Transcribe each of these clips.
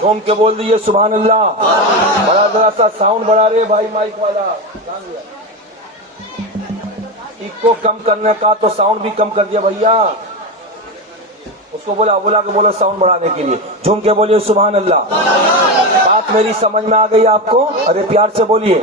جھوم کے بول دیجیے سبحان اللہ. بڑا ذرا سا ساؤنڈ بڑھا رہے بھائی مائک والا. ایک کو کم کرنے کا تو ساؤنڈ بھی کم کر دیا بھیا. اس کو بولا کہ بولو ساؤنڈ بڑھانے کے لیے. جھوم کے بولیے سبحان اللہ. بات میری سمجھ میں آ گئی آپ کو؟ ارے پیار سے بولیے.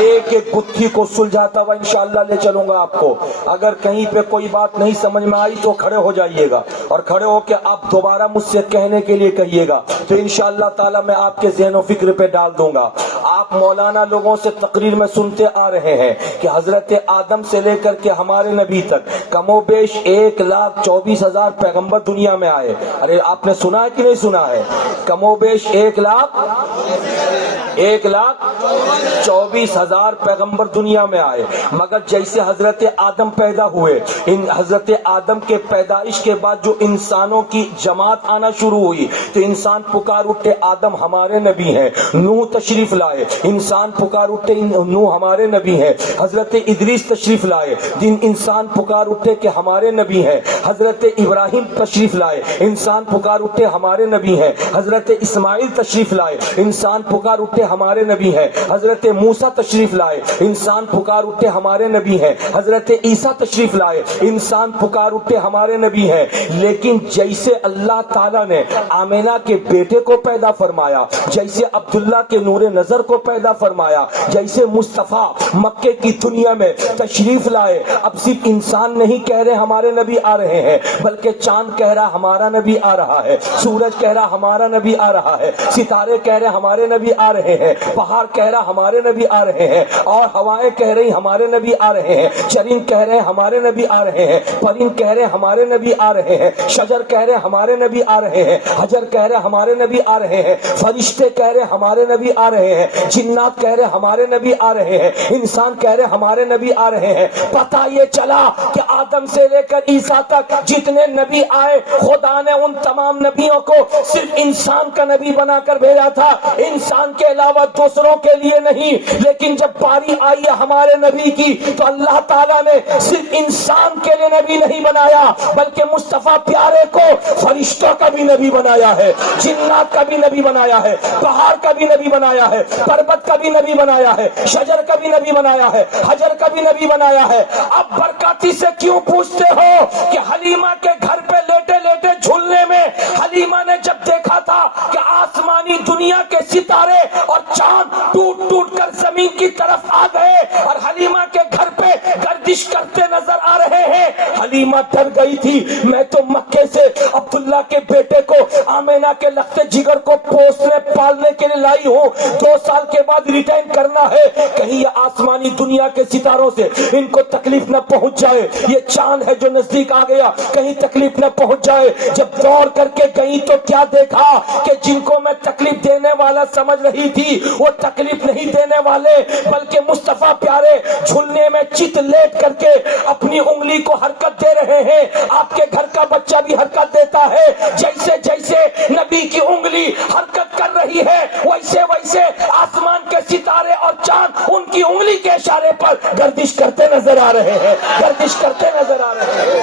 ایک ایک گتھی کو سلجھاتا ہوا انشاءاللہ لے چلوں گا آپ کو. اگر کہیں پہ کوئی بات نہیں سمجھ میں آئی تو کھڑے ہو جائیے گا اور کھڑے ہو کے آپ دوبارہ مجھ سے کہنے کے لیے کہیے گا تو انشاءاللہ تعالی میں آپ کے ذہن و فکر پہ ڈال دوں گا. آپ مولانا لوگوں سے تقریر میں سنتے آ رہے ہیں کہ حضرت آدم سے لے کر کے ہمارے نبی تک کم و بیش 1,24,000 پیغمبر دنیا میں آئے. ارے آپ نے سنا ہے کہ نہیں سنا ہے؟ کم و بیش 1,24,000 پیغمبر دنیا میں آئے. مگر جیسے حضرت آدم پیدا ہوئے, ان حضرت آدم کے پیدائش کے بعد جو انسانوں کی جماعت آنا شروع ہوئی تو انسان پکار اٹھے آدم ہمارے نبی ہیں. نوح تشریف لائے, انسان پکار اٹھے نوح ہمارے نبی ہیں. حضرت ادریس تشریف لائے, دن انسان پکار اٹھے کہ ہمارے نبی ہیں. حضرت ابراہیم تشریف لائے, انسان پکار اٹھے ہمارے نبی ہیں. حضرت اسماعیل تشریف لائے, انسان پکار اٹھے ہمارے نبی ہیں. حضرت موسیٰ تشریف لائے, انسان پکار اٹھے ہمارے نبی ہیں. حضرت عیسیٰ تشریف لائے, انسان پکار اٹھے ہمارے نبی ہیں. لیکن جیسے اللہ تعالیٰ نے آمینہ کے بیٹے کو پیدا فرمایا, جیسے عبداللہ کے نور نظر کو پیدا فرمایا, جیسے مصطفیٰ مکے کی دنیا میں تشریف لائے, اب صرف انسان نہیں کہہ رہے ہمارے نبی آ رہے ہیں, بلکہ چاند کہہ رہا ہمارا نبی آ رہا ہے, سورج کہہ رہا ہمارا نبی آ رہا ہے, ستارے کہہ رہے ہمارے نبی آ رہے ہیں, پہاڑ کہہ رہا ہمارے نبی آ رہے ہیں, اور ہوائیں کہہ رہی ہمارے نبی آ رہے ہیں, چرند کہہ رہے ہمارے نبی آ رہے ہیں, پرند کہہ رہے ہمارے نبی آ رہے ہیں, شجر کہہ رہے ہمارے نبی آ رہے ہیں, حجر کہہ رہے ہمارے نبی آ رہے ہیں, فرشتے کہہ رہے ہمارے نبی آ رہے ہیں, جنات کہہ رہے ہمارے نبی آ رہے ہیں, انسان کہہ رہے ہمارے نبی آ رہے ہیں. پتہ یہ چلا کہ آدم سے لے کر عیسیٰ تک جتنے نبی آئے, خدا نے ان تمام نبیوں کو صرف انسان کا نبی بنا کر بھیجا تھا, انسان کے علاوہ دوسروں کے لیے نہیں. لیکن جب باری آئی ہے ہمارے نبی کی تو اللہ تعالیٰ نے صرف انسان کے لیے نبی نہیں بنایا, بلکہ مصطفیٰ پیارے کو فرشتوں کا بھی نبی بنایا ہے, جنات کا بھی نبی بنایا ہے, پہاڑ کا بھی نبی بنایا ہے, پربت کا بھی نبی بنایا ہے, شجر کا بھی نبی بنایا ہے, حجر کا بھی نبی بنایا ہے. اب برکاتی سے کیوں پوچھتے ہو کہ حلیمہ کے گھر پہ لیٹے لیٹے جھولنے میں حلیمہ نے جب دیکھا تھا کہ آسمانی دنیا کے ستارے اور چاند ٹوٹ ٹوٹ کر زمین کی طرف آ گئے اور حلیمہ کے گھر پہ گردش کرتے نظر آ رہے ہیں, حلیمہ ڈر گئی تھی. میں تو مکے سے عبداللہ کے بیٹے کو آمینہ کے لخت جگر کو پوسنے پالنے کے لیے لائی ہوں, 2 سال کے بعد ریٹرن کرنا ہے, کہیں یہ آسمانی دنیا کے ستاروں سے ان کو تکلیف نہ پہنچ جائے. یہ چاند ہے جو نزدیک آ گیا, کہیں تکلیف نہ پہنچ جائے. جب دوڑ کر کے گئی تو کیا دیکھا کہ جن کو میں تکلیف دینے والا سمجھ رہی تھی وہ تکلیف نہیں دینے والے, بلکہ مصطفیٰ پیارے جھولنے میں چت لیٹ کر کے اپنی انگلی کو حرکت دے رہے ہیں. آپ کے گھر کا بچہ بھی حرکت دیتا ہے, جیسے جیسے نبی کی انگلی حرکت کر رہی ہے ویسے ویسے آسمان کے ستارے اور چاند ان کی انگلی کے اشارے پر گردش کرتے نظر آ رہے ہیں, گردش کرتے نظر آ رہے ہیں.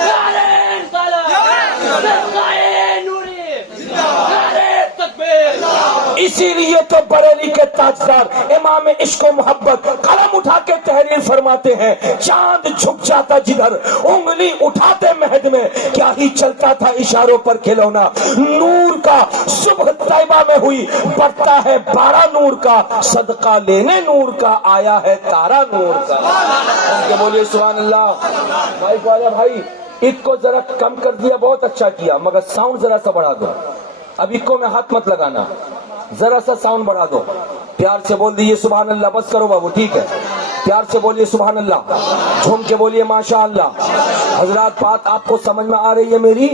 اسی لیے تو بریلی کے تاجدار امام عشق و محبت قلم اٹھا کے تحریر فرماتے ہیں, چاند جھک جاتا جدھر انگلی اٹھاتے مہد میں, کیا ہی چلتا تھا اشاروں پر کھلونا. نور کا صبح طیبہ میں ہوئی, بڑھتا ہے 12 نور کا, صدقہ لینے نور کا آیا ہے تارا نور کا. کہ بولیے سبحان اللہ. بھائی والے بھائی ایک کو ذرا کم کر دیا, بہت اچھا کیا, مگر ساؤنڈ ذرا سا بڑھا دو. اب ایک کو میں ہاتھ مت لگانا, ذرا سا ساؤنڈ بڑھا دو. پیار سے بول دیجیے سبحان اللہ. بس کرو بابو, ٹھیک ہے, پیار سے بولیے سبحان اللہ, جھوم کے بولیے ماشاء اللہ. حضرات بات آپ کو سمجھ میں آ رہی ہے میری؟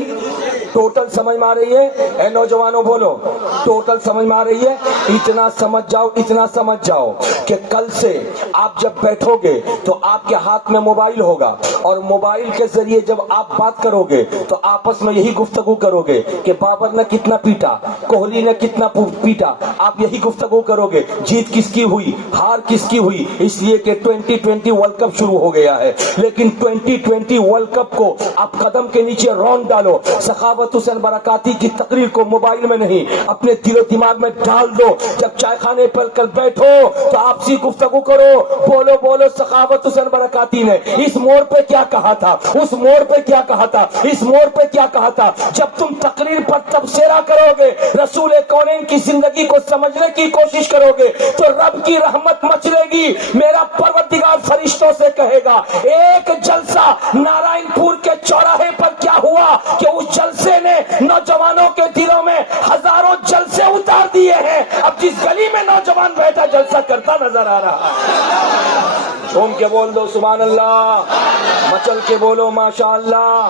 टोटल समझ में आ रही है? ए नौजवानों बोलो, टोटल समझ में आ रही है? इतना समझ जाओ, इतना समझ जाओ कि कल से आप जब बैठोगे तो आपके हाथ में मोबाइल होगा और मोबाइल के जरिए जब आप बात करोगे तो आपस में यही गुफ्तगू करोगे कि बाबर ने कितना पीटा, कोहली ने कितना पीटा, आप यही गुफ्तगू करोगे। जीत किसकी हुई, हार किसकी हुई, इसलिए कि 2020 वर्ल्ड कप शुरू हो गया है। लेकिन 2020 वर्ल्ड कप को आप कदम के नीचे रौंद डालो। सखावत हुसैन बरकाती की तकरीर को मोबाइल में नहीं, अपने दिलो दिमाग में डाल दो। जब चाय खाने पर कल बैठो तो आपसी गुफ्तगू करो, बोलो बोलो सखावत हुसैन बरकाती ने इस मोड़ पे क्या कहा था, उस मोड़ पे क्या कहा था, इस मोड़ पे क्या कहा था। जब तुम तकरीर पर तबसरा करोगे, रसूल कौनैन की जिंदगी को समझने की कोशिश करोगे तो रब की रहमत मचलेगी। मेरा परवरदिगार फरिश्तों से कहेगा, एक जलसा नारायणपुर के चौराहे पर क्या हुआ कि उस जलसे ने नौजवानों के दिलों में हजारों जलसे उतार दिए हैं। अब जिस गली में नौजवान बैठा जलसा करता नजर आ रहा है। झूम के बोल दो सुभान अल्लाह, मचल के बोलो माशा अल्लाह।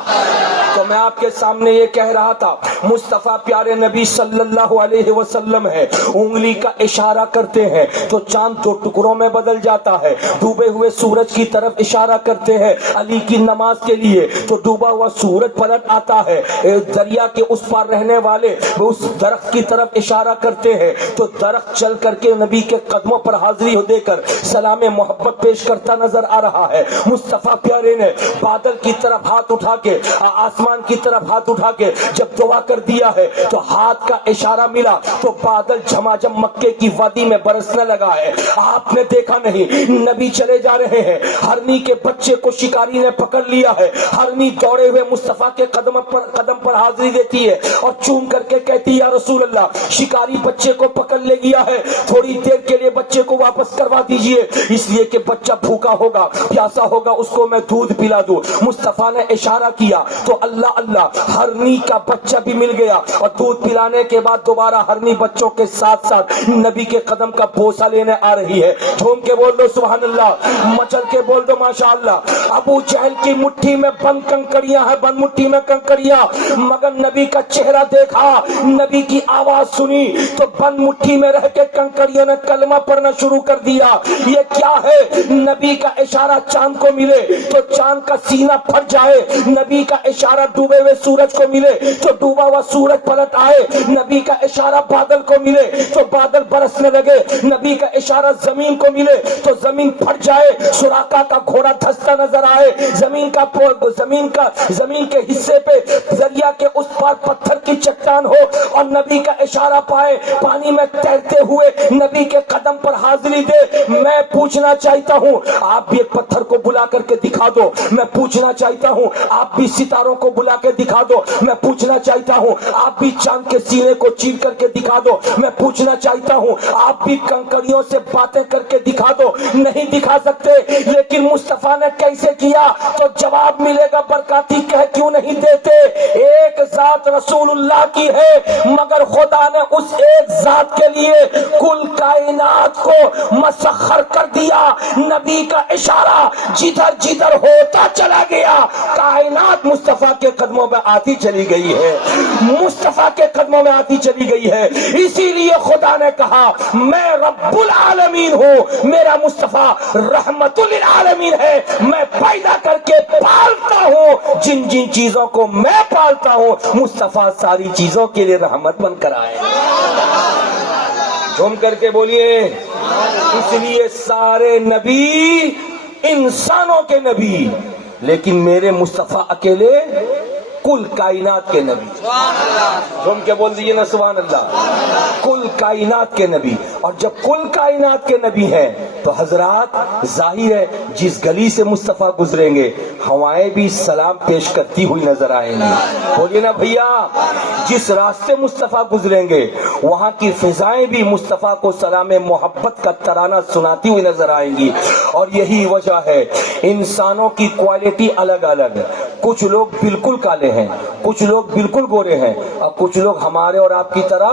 तो मैं आपके सामने ये कह रहा था, मुस्तफा प्यारे नबी सल्लल्लाहु अलैहि वसल्लम है, उंगली का इशारा करते हैं तो चांद दो टुकड़ों में बदल जाता है। डूबे हुए सूरज की तरफ इशारा करते हैं अली की नमाज के लिए तो डूबा हुआ सूरज पलट आता है। दरिया के उस पार रहने वाले उस दरख्त की तरफ इशारा करते हैं तो दरख्त चल करके नबी के कदमों पर हाजिरी देकर सलाम मोहब्बत पेश करता नजर आ रहा है। मुस्तफा प्यारे ने बादल की तरफ हाथ उठा के, आसमान की तरफ हाथ उठा के जब दुआ कर दिया है तो हाथ का इशारा मिला तो बादल झमाझम मक्के की वादी में बरसने लगा है। आपने देखा नहीं, नबी चले जा रहे हैं, हरनी के बच्चे को शिकारी ने पकड़ लिया है। हरनी दौड़े हुए मुस्तफा के कदम पर हाजिरी देती है और चूम करके कहती है, या रसूल अल्लाह, शिकारी बच्चे को पकड़ ले गया है, थोड़ी देर के लिए बच्चे को वापस करवा दीजिए, इसलिए कि बच्चा भूखा होगा, प्यासा होगा, उसको मैं दूध पिला दूं। मुस्तफा ने इशारा किया तो अल्लाह अल्लाह, हरनी का बच्चा भी मिल गया और दूध पिलाने के बाद दोबारा हरनी बच्चों के साथ साथ नबी के कदम का बोसा लेने आ रही है। झूम के बोल दो सुभान अल्लाह, मचल के बोल दो माशा अल्लाह। अबू जहल की मुट्ठी में बंद कंकड़ियां है, बंद मुट्ठी में कंकड़ियां, मगर नबी का चेहरा देखा, नबी की आवाज सुनी तो बंद मुट्ठी में रह के कंकड़ियों ने कलमा पढ़ना शुरू कर दिया। ये क्या है? नबी का इशारा चांद को मिले तो चांद का सीना फट जाए, नबी का इशारा डूबे हुए सूरज को मिले तो डूबा हुआ सूरज पलट आए, नबी का इशारा बादल को मिले तो बादल बरसने लगे, नबी का इशारा जमीन को मिले तो जमीन फट जाए, सुराका का घोड़ा धंसता नजर आए, जमीन के हिस्से पे दरिया के उस पार पत्थर की चट्टान हो और नबी का इशारा पाए, पानी में तैरते हुए नबी के कदम पर हाजिरी दे। मैं पूछना चाहता हूँ, आप भी एक पत्थर को बुला करके दिखा दो। मैं पूछना चाहता हूँ, आप भी सितारों को बुला के दिखा दो। मैं पूछना चाहता हूँ, आप भी चांद के सीने को चीर करके दिखा दो। मैं पूछना चाहता हूँ, आप भी कंकड़ियों से बातें करके दिखा दो। नहीं दिखा सकते, लेकिन मुस्तफा ने कैसे किया? तो जवाब मिलेगा, बरकाती कह क्यों नहीं देते? एक जात रसूलुल्लाह की है, मगर खुदा ने उस एक जात के लिए कुल कायनात को मसखर कर दिया। नबी का इशारा जिधर जिधर होता चला गया, कायनात मुस्तफा के कदमों में आती चली गई है, मुस्तफा के कदमों में आती चली गई है। इसीलिए खुदा ने कहा, मैं रब्बुल आलमीन हूँ, मेरा मुस्तफा रहमतुल आलमीन है। मैं पैदा करके पालता हूँ, जिन जिन चीजों को मैं पालता हूँ, मुस्तफा सारी चीजों के लिए रहमत बनकर आए। झूम करके बोलिए, इसलिए सारे नबी इंसानों के नबी, लेकिन मेरे मुस्तफा अकेले कुल कायनात के नबी। झूम के बोल दीजिए ना सुभान अल्लाह, कुल कायनात के नबी। और जब कुल कायनात के नबी हैं तो हजरात जाहिर है जिस गली से मुस्तफा गुजरेंगे हवाएं भी सलाम पेश करती हुई नजर आएंगी। बोलिए ना भैया, जिस रास्ते मुस्तफा गुजरेंगे वहां की फिजाएं भी मुस्तफा को सलाम मोहब्बत का तराना सुनाती हुई नजर आएंगी। और यही वजह है, इंसानों की क्वालिटी अलग अलग, कुछ लोग बिल्कुल काले हैं, कुछ लोग बिल्कुल गोरे हैं, और कुछ लोग हमारे और आपकी तरह,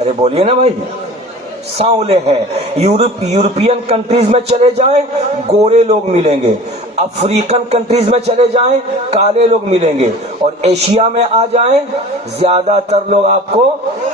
अरे बोलिए ना भाई, सांवले हैं। यूरोपियन कंट्रीज में चले जाएं, गोरे लोग मिलेंगे। अफ्रीकन कंट्रीज में चले जाएं काले लोग मिलेंगे, और एशिया में आ जाएं ज्यादातर लोग आपको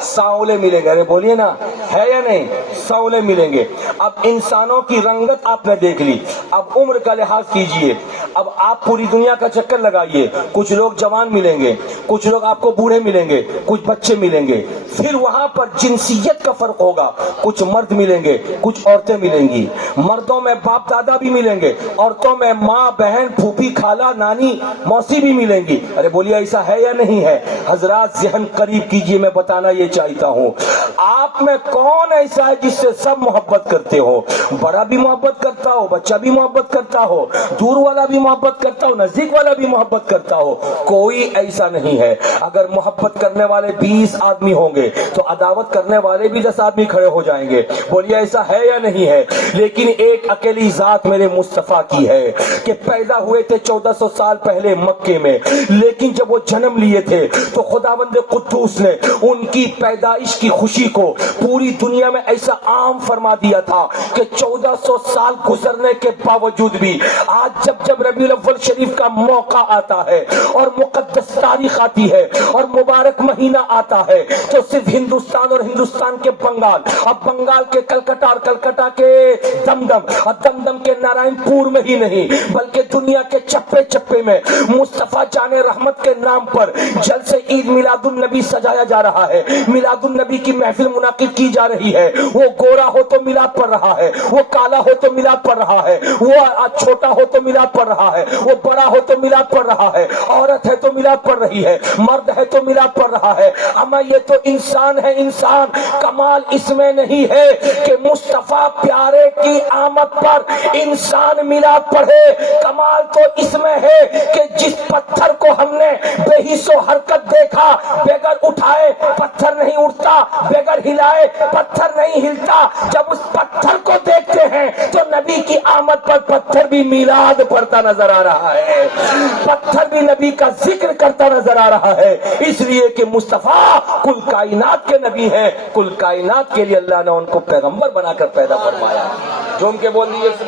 सांवले मिलेंगे। अरे बोलिए ना, है या नहीं? सांवले मिलेंगे। अब इंसानों की रंगत आपने देख ली, अब उम्र का लिहाज कीजिए। अब आप पूरी दुनिया का चक्कर लगाइए, कुछ लोग जवान मिलेंगे, कुछ लोग आपको बूढ़े मिलेंगे, कुछ बच्चे मिलेंगे। फिर वहां पर जिनसियत का फर्क होगा, कुछ मर्द मिलेंगे, कुछ औरतें मिलेंगी। मर्दों में बाप दादा भी मिलेंगे, औरतों में माँ बहन फूफी खाला नानी मौसी भी मिलेंगी। अरे बोलिए ऐसा है या नहीं है? हजरात ज़हन करीब कीजिए, मैं बताना ये चाहता हूँ। आप में कौन ऐसा है जिससे सब मोहब्बत करते हो? बड़ा भी मोहब्बत करता हो, बच्चा भी मोहब्बत करता हो, दूर वाला भी मोहब्बत करता हो, नजदीक वाला भी मोहब्बत करता हो। कोई ऐसा नहीं है। अगर मोहब्बत करने वाले 20 आदमी होंगे तो अदावत करने वाले भी 10 आदमी खड़े हो जाएंगे। बोलिए ऐसा है या नहीं है? लेकिन एक अकेली जात मेरे मुस्तफा की है कि पैदा हुए थे 1400 साल पहले मक्के में, लेकिन जब वो जन्म लिए थे तो खुदावंद कुद्दूस ने उनकी पैदाइश की खुशी को पूरी दुनिया में ऐसा आम फरमा दिया था कि 1400 साल गुजरने के बावजूद भी आज जब जब रबीउल अव्वल शरीफ का मौका आता है और मुकद्दस तारीख आती है और मुबारक महीना आता है, तो सिर्फ हिंदुस्तान और हिंदुस्तान के बंगाल, अब बंगाल के कलकत्ता और कलकत्ता के दमदम और दमदम के नारायणपुर में ही नहीं बल्कि दुनिया के चप्पे चप्पे में मुस्तफा जाने रहमत के नाम पर जल से ईद मिलादुन नबी सजाया जा रहा है, मिलादुन नबी की महफिल मुनाकिद की जा रही है। वो गोरा हो तो मिलाद पढ़ रहा है, वो काला हो तो मिलाद पढ़ रहा है, वो छोटा हो तो मिलाद पढ़ रहा है, वो बड़ा हो तो मिलाद पढ़ रहा है, औरत है तो मिलाद पढ़ रही है, मर्द है तो मिलाद पढ़ रहा है। अमा ये तो इंसान है, इंसान। कमाल इसमें नहीं है कि मुस्तफा प्यारे की आमद पर इंसान मिलाद पढ़े, कमाल तो इसमें है कि जिस पत्थर को हमने बेहिस्सो हरकत देखा, बेगर उठाए पत्थर नहीं उठता, बेगर हिलाए पत्थर नहीं हिलता, जब उस पत्थर को देखते हैं तो नबी की आमद पर पत्थर भी मिलाद पढ़ता नजर आ रहा है, पत्थर भी नबी का जिक्र करता नजर आ रहा है। इसलिए कि मुस्तफा कुल कायनात के नबी हैं, कुल कायनात के लिए अल्लाह ने उनको पैगंबर बनाकर पैदा फरमाया। जो उनके बोल दिए